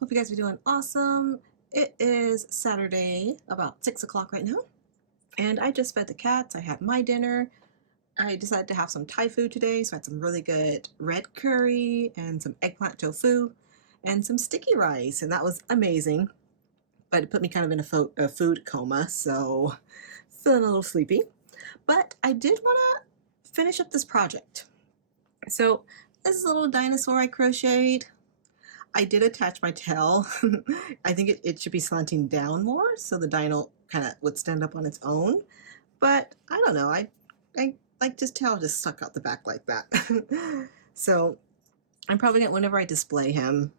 Hope you guys are doing awesome. It is Saturday, about 6 o'clock right now, and I just fed the cats. I had my dinner. I decided to have some Thai food today, so I had some really good red curry and some eggplant tofu and some sticky rice, and that was amazing. But it put me kind of in a food coma, so feeling a little sleepy. But I did want to finish up this project. So this is a little dinosaur I crocheted. I did attach my tail. I think it should be slanting down more so the dino kind of would stand up on its own. But I don't know. I like this tail just stuck out the back like that. So I'm probably gonna, whenever I display him,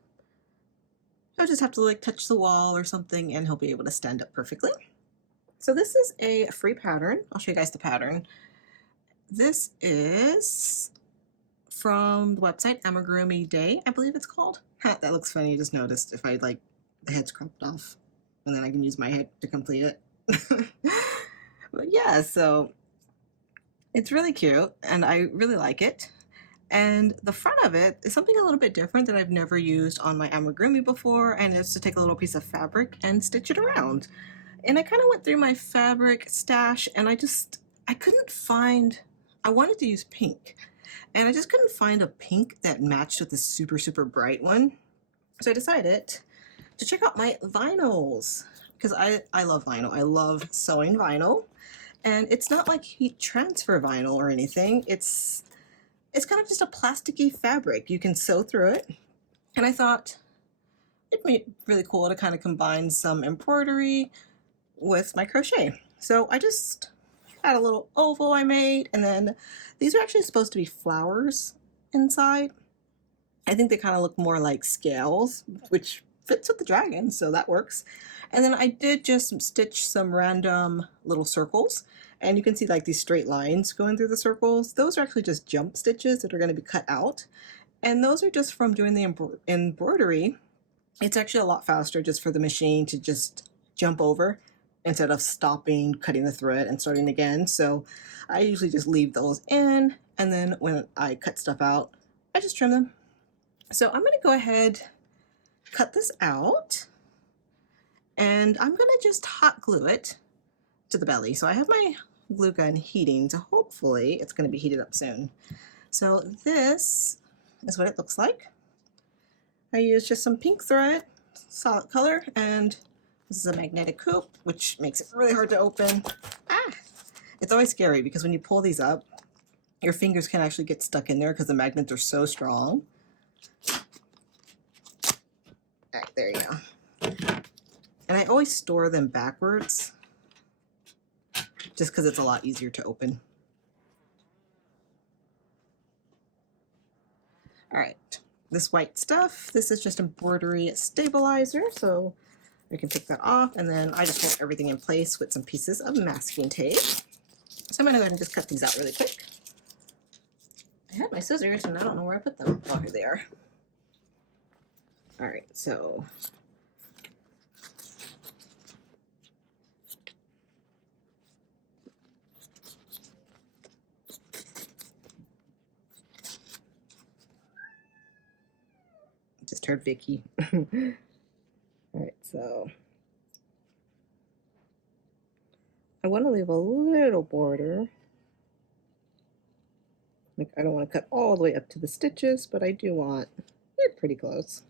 I'll just have to like touch the wall or something and he'll be able to stand up perfectly. So this is a free pattern. I'll show you guys the pattern. This is from the website Amigurumi Day, I believe it's called. That looks funny. I just noticed if I like the head's cropped off and then I can use my head to complete it. But yeah, so it's really cute and I really like it. And the front of it is something a little bit different that I've never used on my amigurumi before, and it's to take a little piece of fabric and stitch it around. And I kind of went through my fabric stash and I couldn't find, I wanted to use pink. And I just couldn't find a pink that matched with this super, super bright one. So I decided to check out my vinyls because I love vinyl. I love sewing vinyl. And it's not like heat transfer vinyl or anything. It's kind of just a plasticky fabric. You can sew through it. And I thought it'd be really cool to kind of combine some embroidery with my crochet. So I just had a little oval I made, and then these are actually supposed to be flowers inside. I think they kind of look more like scales, which fits with the dragon, so that works. And then I did just stitch some random little circles, and you can see like these straight lines going through the circles. Those are actually just jump stitches that are going to be cut out, and those are just from doing the embroidery. It's actually a lot faster just for the machine to just jump over instead of stopping, cutting the thread, and starting again. So I usually just leave those in, and then when I cut stuff out, I just trim them. So I'm going to go ahead, cut this out, and I'm going to just hot glue it to the belly. So I have my glue gun heating, so hopefully it's going to be heated up soon. So this is what it looks like. I used just some pink thread, solid color, and this is a magnetic hoop, which makes it really hard to open. Ah! It's always scary because when you pull these up, your fingers can actually get stuck in there because the magnets are so strong. All right, there you go. And I always store them backwards just because it's a lot easier to open. All right, this white stuff, this is just embroidery stabilizer, so I can take that off, and then I just hold everything in place with some pieces of masking tape. So I'm going to go ahead and just cut these out really quick. I had my scissors and I don't know where I put them. Oh, here they are. All right, so just heard Vicky. All right, so I want to leave a little border. Like, I don't want to cut all the way up to the stitches, but I do want it pretty close.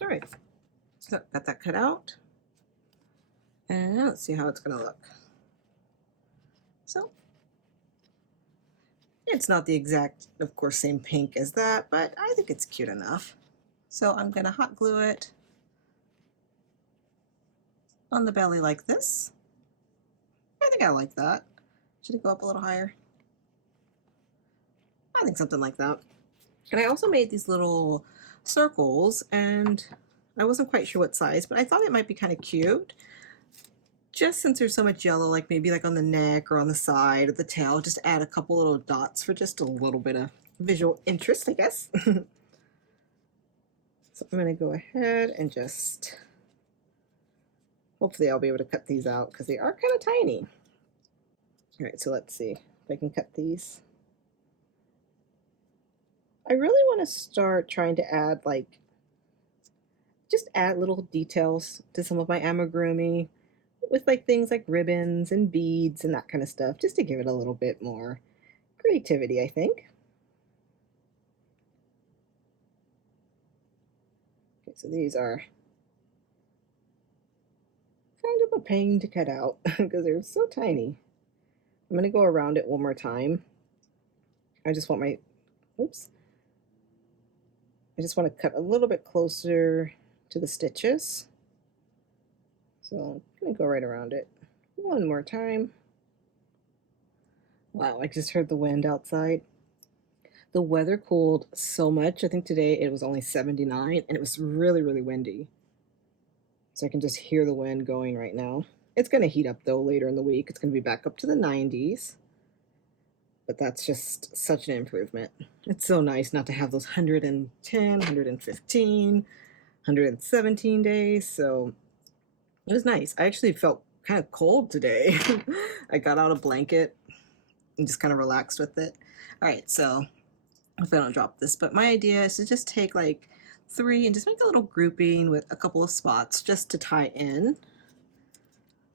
All right, so got that cut out. And let's see how it's going to look. So it's not the exact, of course, same pink as that, but I think it's cute enough. So I'm going to hot glue it on the belly like this. I think I like that. Should it go up a little higher? I think something like that. And I also made these little circles, and I wasn't quite sure what size, but I thought it might be kind of cute. Just since there's so much yellow, like maybe like on the neck or on the side of the tail, just add a couple little dots for just a little bit of visual interest, I guess. So I'm going to go ahead and just Hopefully I'll be able to cut these out because they are kind of tiny. All right, so let's see if I can cut these. I really want to start trying to add just add little details to some of my amigurumi with things like ribbons and beads and that kind of stuff, just to give it a little bit more creativity, I think. Okay, so these are kind of a pain to cut out because they're so tiny. I'm going to go around it one more time. I just want my, oops. I just want to cut a little bit closer to the stitches. So I'm going to go right around it one more time. Wow, I just heard the wind outside. The weather cooled so much. I think today it was only 79 and it was really, really windy. So I can just hear the wind going right now. It's going to heat up though later in the week. It's going to be back up to the 90s. But that's just such an improvement. It's so nice not to have those 110, 115, 117 days. So it was nice. I actually felt kind of cold today. I got out a blanket and just kind of relaxed with it. All right, so if I don't drop this, but my idea is to just take like 3 and just make a little grouping with a couple of spots just to tie in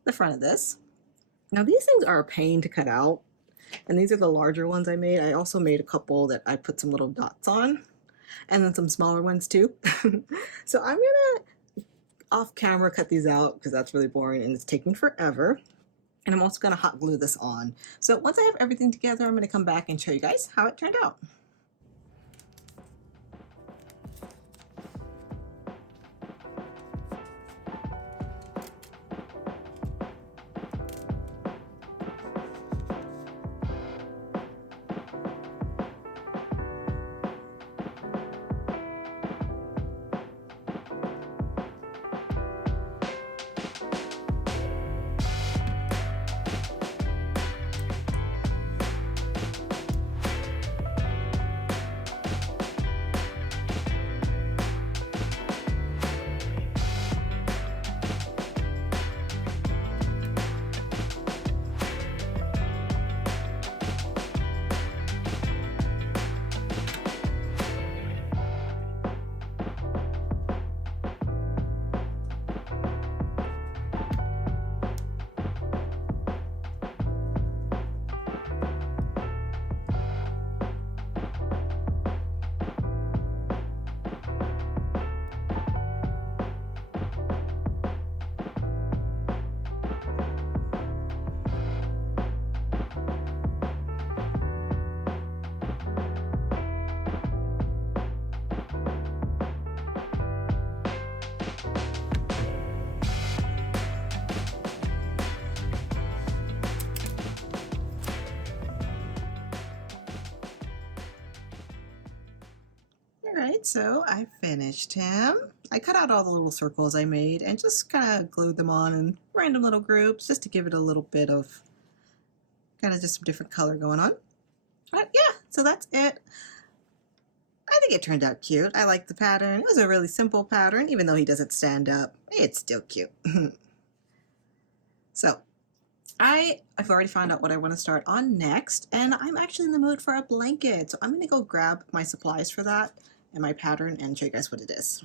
the front of this. Now these things are a pain to cut out, and these are the larger ones I made. I also made a couple that I put some little dots on, and then some smaller ones too. So I'm gonna off camera cut these out because that's really boring and it's taking forever. And I'm also gonna hot glue this on. So once I have everything together, I'm gonna come back and show you guys how it turned out. Alright, so I finished him. I cut out all the little circles I made and just kind of glued them on in random little groups just to give it a little bit of kind of just some different color going on. But yeah, so that's it. I think it turned out cute. I like the pattern. It was a really simple pattern, even though he doesn't stand up. It's still cute. So I've already found out what I want to start on next, and I'm actually in the mood for a blanket. So I'm going to go grab my supplies for that and my pattern and show you guys what it is.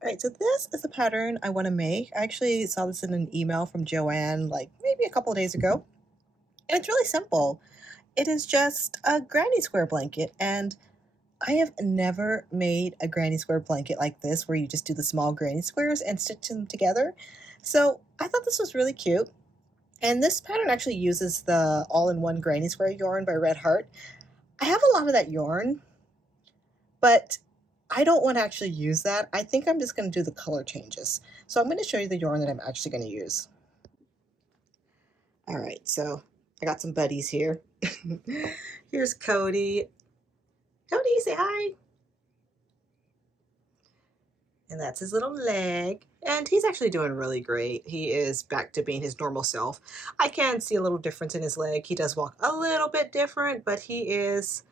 Alright, so this is the pattern I want to make. I actually saw this in an email from Joanne like maybe a couple of days ago. And it's really simple. It is just a granny square blanket, and I have never made a granny square blanket like this where you just do the small granny squares and stitch them together. So I thought this was really cute. And this pattern actually uses the all-in-one granny square yarn by Red Heart. I have a lot of that yarn, but I don't want to actually use that. I think I'm just going to do the color changes. So I'm going to show you the yarn that I'm actually going to use. All right, so I got some buddies here. Here's Cody. Cody, say hi. And that's his little leg. And he's actually doing really great. He is back to being his normal self. I can see a little difference in his leg. He does walk a little bit different, but he is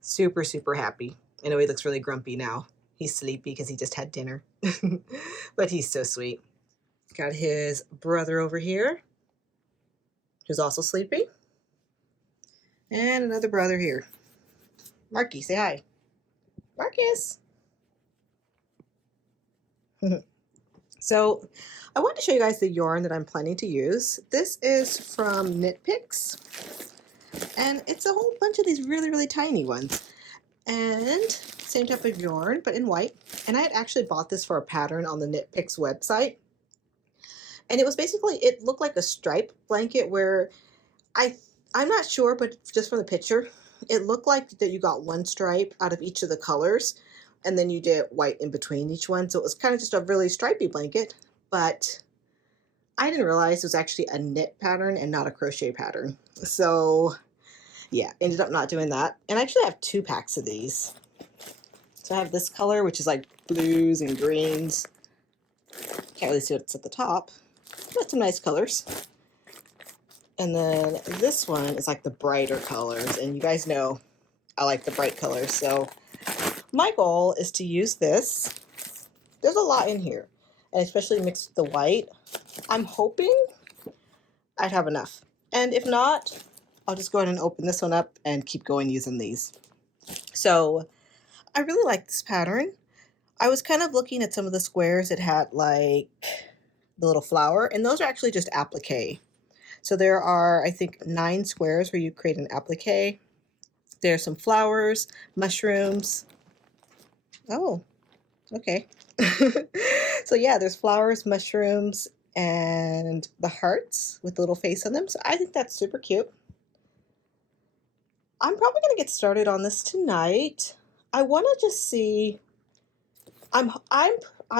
super, super happy. I know he looks really grumpy now. He's sleepy because he just had dinner. But he's so sweet. Got his brother over here, who's also sleeping. And another brother here. Marky, say hi. Marcus. So I want to show you guys the yarn that I'm planning to use. This is from Knit Picks, and it's a whole bunch of these really, really tiny ones. And same type of yarn, but in white. And I had actually bought this for a pattern on the Knit Picks website. And it was basically, it looked like a stripe blanket where I'm not sure, but just from the picture, it looked like that you got one stripe out of each of the colors, and then you did white in between each one. So it was kind of just a really stripy blanket, but I didn't realize it was actually a knit pattern and not a crochet pattern. So yeah, ended up not doing that. And I actually have 2 packs of these. So I have this color, which is like blues and greens. Can't really see what's at the top, but some nice colors. And then this one is like the brighter colors, and you guys know I like the bright colors. So my goal is to use this. There's a lot in here, and especially mixed with the white. I'm hoping I'd have enough. And if not, I'll just go ahead and open this one up and keep going using these. So I really like this pattern. I was kind of looking at some of the squares that had like the little flower, and those are actually just applique. So there are, I think, 9 squares where you create an applique. There's some flowers, mushrooms. Oh, okay. So yeah, there's flowers, mushrooms, and the hearts with the little face on them. So I think that's super cute. I'm probably going to get started on this tonight. I want to just see. I'm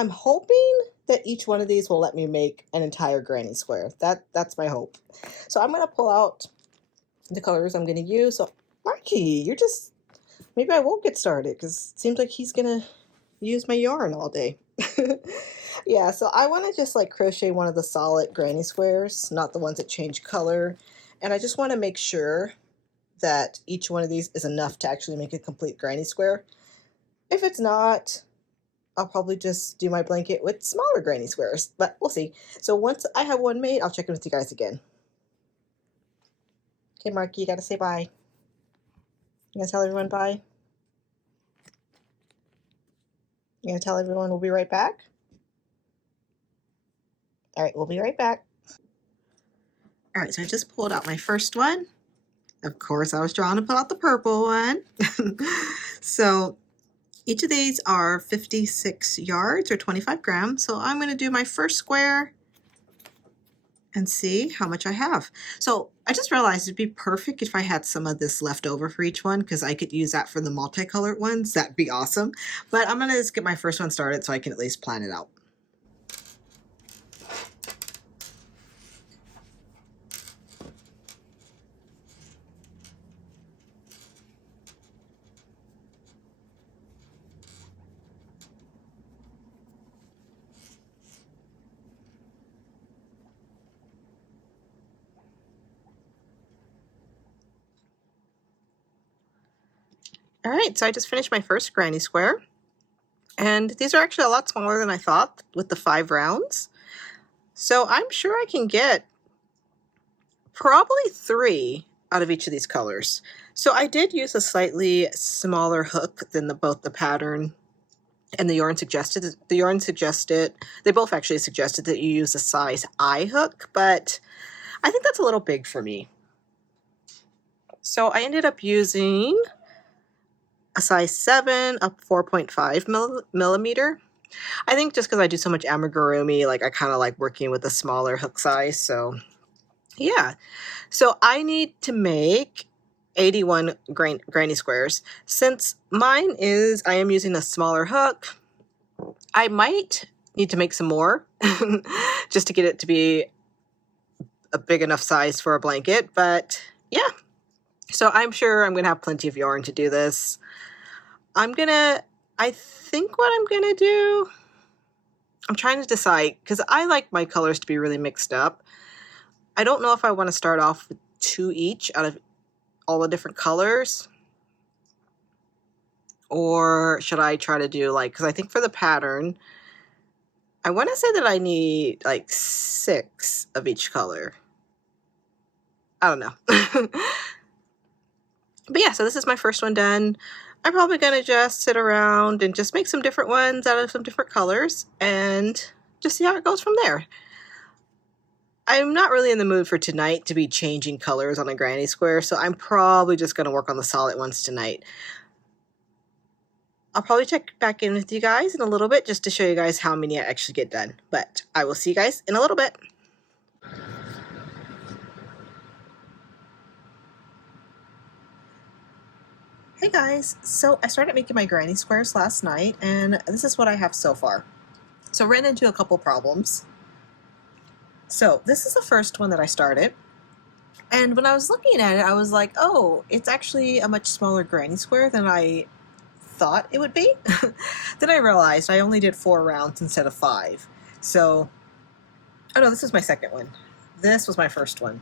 hoping that each one of these will let me make an entire granny square. That's my hope. So I'm going to pull out the colors I'm going to use. So Marky, you're just, maybe I won't get started because it seems like he's going to use my yarn all day. Yeah, so I want to just like crochet one of the solid granny squares, not the ones that change color. And I just want to make sure that each one of these is enough to actually make a complete granny square. If it's not, I'll probably just do my blanket with smaller granny squares, but we'll see. So once I have one made, I'll check in with you guys again. Okay, Marky, you gotta say bye. You gonna tell everyone bye? You gonna tell everyone we'll be right back? All right, we'll be right back. All right, so I just pulled out my first one. Of course, I was trying to pull out the purple one. So each of these are 56 yards or 25 grams. So I'm going to do my first square and see how much I have. So I just realized it'd be perfect if I had some of this left over for each one, because I could use that for the multicolored ones. That'd be awesome. But I'm going to just get my first one started so I can at least plan it out. All right, so I just finished my first granny square, and these are actually a lot smaller than I thought with the 5 rounds. So I'm sure I can get probably 3 out of each of these colors. So I did use a slightly smaller hook than both the pattern and the yarn suggested. The yarn suggested, they both actually suggested that you use a size I hook, but I think that's a little big for me. So I ended up using a size 7 up 4.5 millimeter. I think just because I do so much amigurumi, like I kind of like working with a smaller hook size. So yeah, so I need to make 81 granny squares. Since mine is, I am using a smaller hook, I might need to make some more just to get it to be a big enough size for a blanket. But yeah, so I'm sure I'm gonna have plenty of yarn to do this. I think what I'm gonna do, I'm trying to decide because I like my colors to be really mixed up. I don't know if I want to start off with 2 each out of all the different colors, or should I try to do like, because I think for the pattern, I want to say that I need like 6 of each color. I don't know. But yeah, so this is my first one done. I'm probably gonna just sit around and just make some different ones out of some different colors and just see how it goes from there. I'm not really in the mood for tonight to be changing colors on a granny square, so I'm probably just gonna work on the solid ones tonight. I'll probably check back in with you guys in a little bit just to show you guys how many I actually get done, but I will see you guys in a little bit. Hey guys, so I started making my granny squares last night and this is what I have so far. So I ran into a couple problems. So this is the first one that I started, and when I was looking at it I was like, oh, it's actually a much smaller granny square than I thought it would be. Then I realized I only did 4 rounds instead of 5. So, oh no, this is my second one. This was my first one.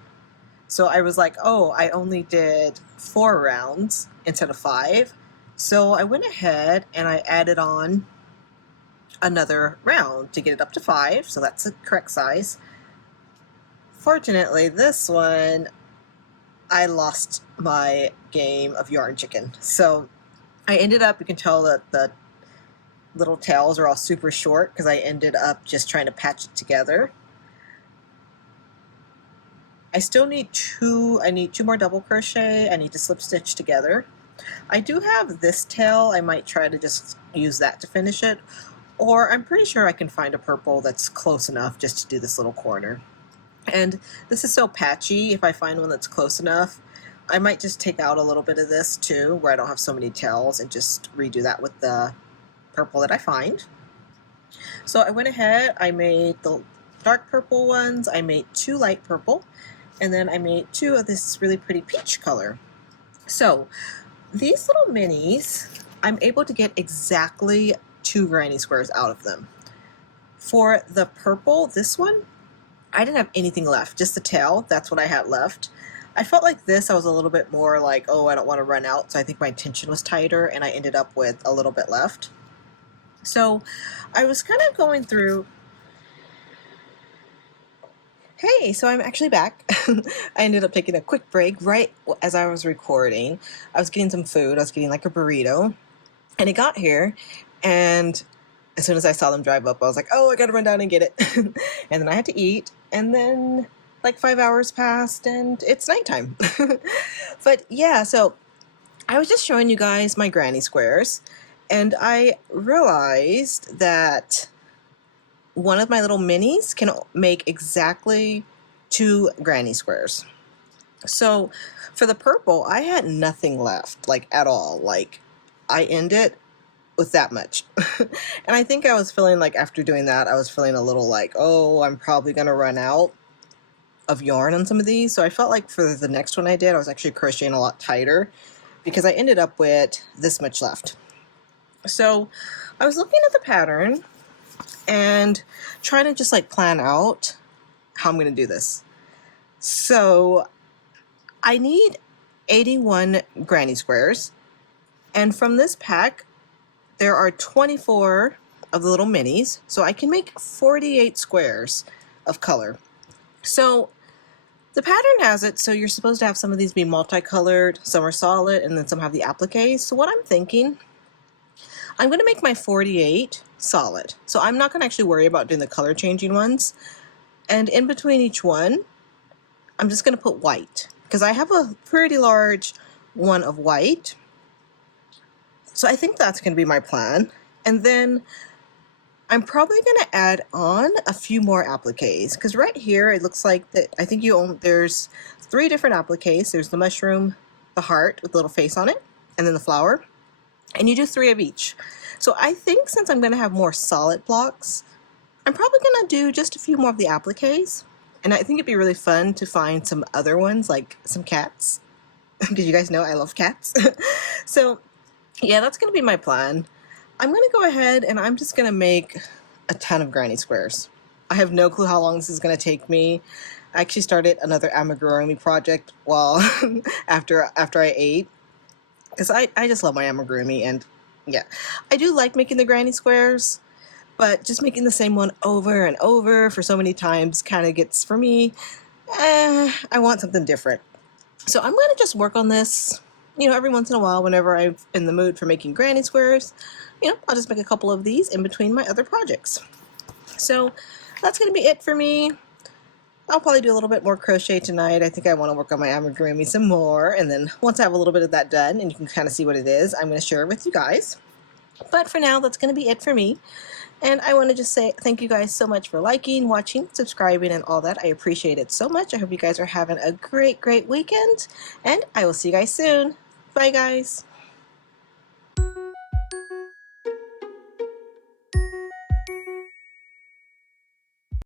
So I was like, oh, I only did 4 rounds instead of 5. So I went ahead and I added on another round to get it up to 5. So that's the correct size. Fortunately, this one, I lost my game of yarn chicken. So I ended up, you can tell that the little tails are all super short because I ended up just trying to patch it together. I still need 2 more double crochet. I need to slip stitch together. I do have this tail. I might try to just use that to finish it, or I'm pretty sure I can find a purple that's close enough just to do this little corner. And this is so patchy, if I find one that's close enough, I might just take out a little bit of this too, where I don't have so many tails, and just redo that with the purple that I find. So I went ahead, I made the dark purple ones, I made 2 light purple, and then I made 2 of this really pretty peach color. So these little minis, I'm able to get exactly 2 granny squares out of them. For the purple, this one, I didn't have anything left, just the tail, that's what I had left. I felt like this, I was a little bit more like, oh, I don't want to run out, so I think my tension was tighter and I ended up with a little bit left. So I was kind of going through. Hey, so I'm actually back. I ended up taking a quick break right as I was recording. I was getting some food. I was getting like a burrito, and it got here, and as soon as I saw them drive up, I was like, oh, I gotta run down and get it. And then I had to eat, and then like 5 hours passed and it's nighttime. But yeah, so I was just showing you guys my granny squares, and I realized that one of my little minis can make exactly 2 granny squares. So for the purple, I had nothing left, like at all. Like I ended with that much. And I think I was feeling like after doing that, I was feeling a little like, oh, I'm probably gonna run out of yarn on some of these. So I felt like for the next one I did, I was actually crocheting a lot tighter because I ended up with this much left. So I was looking at the pattern and trying to just like plan out how I'm going to do this. So I need 81 granny squares, and from this pack there are 24 of the little minis, so I can make 48 squares of color. So the pattern has it so you're supposed to have some of these be multicolored, some are solid, and then some have the appliques. So what I'm thinking, I'm going to make my 48 solid. So I'm not going to actually worry about doing the color changing ones. And in between each one, I'm just going to put white because I have a pretty large one of white. So I think that's going to be my plan. And then I'm probably going to add on a few more appliques because right here it looks like that I think there's 3 different appliques. There's the mushroom, the heart with a little face on it, and then the flower. And you do 3 of each. So I think since I'm going to have more solid blocks, I'm probably going to do just a few more of the appliques. And I think it'd be really fun to find some other ones, like some cats, because you guys know I love cats. So yeah, that's going to be my plan. I'm going to go ahead and I'm just going to make a ton of granny squares. I have no clue how long this is going to take me. I actually started another amigurumi project while after I ate, because I just love my amigurumi. And yeah, I do like making the granny squares, but just making the same one over and over for so many times kind of gets, for me, I want something different. So I'm going to just work on this, every once in a while whenever I'm in the mood for making granny squares. I'll just make a couple of these in between my other projects. So that's going to be it for me. I'll probably do a little bit more crochet tonight. I think I want to work on my amigurumi some more, and then once I have a little bit of that done and you can kind of see what it is, I'm going to share it with you guys. But for now, that's going to be it for me. And I want to just say thank you guys so much for liking, watching, subscribing, and all that. I appreciate it so much. I hope you guys are having a great, great weekend, and I will see you guys soon. Bye, guys.